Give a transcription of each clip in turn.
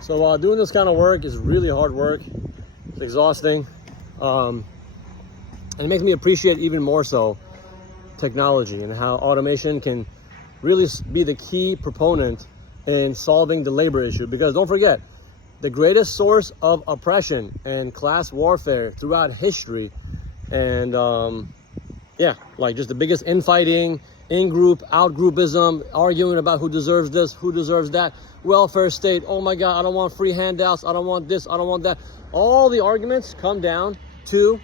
So doing this kind of work is really hard work. It's exhausting. And it makes me appreciate even more so technology and how automation can really be the key proponent in solving the labor issue. Because don't forget, the greatest source of oppression and class warfare throughout history, and like just the biggest infighting, in-group, out-groupism, arguing about who deserves this, who deserves that, welfare state, oh my God, I don't want free handouts, I don't want this, I don't want that. All the arguments come down to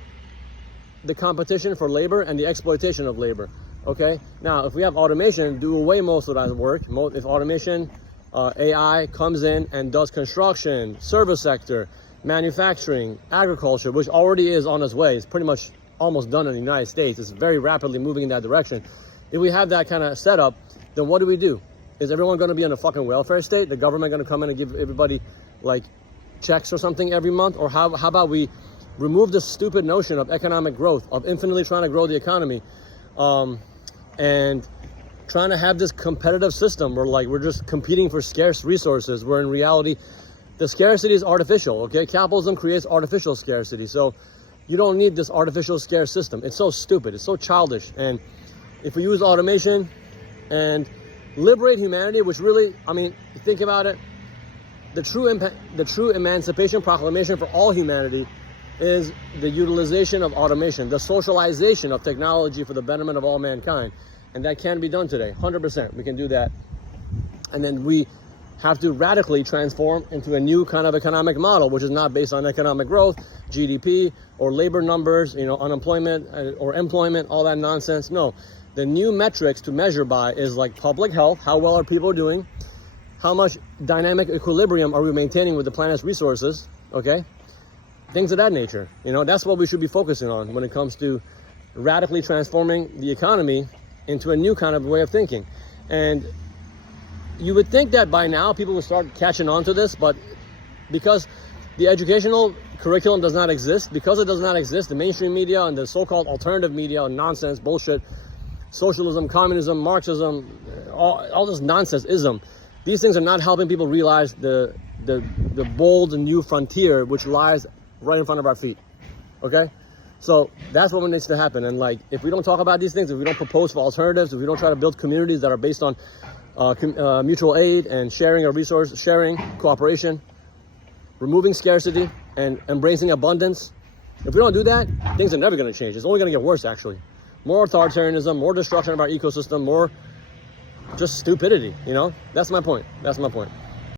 the competition for labor and the exploitation of labor, okay? Now, if we have automation do away most of that work, if automation, AI comes in and does construction, service sector, manufacturing, agriculture, which already is on its way, it's pretty much almost done in the United States, it's very rapidly moving in that direction. If we have that kind of setup, then what do? Is everyone going to be in a fucking welfare state? The government going to come in and give everybody like checks or something every month? Or how about we remove this stupid notion of economic growth, of infinitely trying to grow the economy, and trying to have this competitive system where like we're just competing for scarce resources, where in reality the scarcity is artificial, okay? Capitalism creates artificial scarcity. So you don't need this artificial scarce system. It's so stupid, it's so childish. And if we use automation and liberate humanity, which really, I mean, think about it, the true emancipation proclamation for all humanity is the utilization of automation, the socialization of technology for the betterment of all mankind. And that can be done today, 100%. We can do that. And then we have to radically transform into a new kind of economic model, which is not based on economic growth, GDP, or labor numbers, unemployment or employment, all that nonsense. No, the new metrics to measure by is like public health, how well are people doing, how much dynamic equilibrium are we maintaining with the planet's resources, okay? Things of that nature. That's what we should be focusing on when it comes to radically transforming the economy into a new kind of way of thinking. And you would think that by now people would start catching on to this, but because the educational curriculum does not exist, the mainstream media and the so-called alternative media, nonsense, bullshit, socialism, communism, Marxism, all this nonsense-ism, these things are not helping people realize the bold and new frontier which lies right in front of our feet, okay? So that's what needs to happen. And like, if we don't talk about these things, if we don't propose for alternatives, if we don't try to build communities that are based on mutual aid and sharing of resources, sharing, cooperation, removing scarcity and embracing abundance, if we don't do that, things are never going to change. It's only going to get worse, actually. More authoritarianism, more destruction of our ecosystem, more just stupidity, That's my point.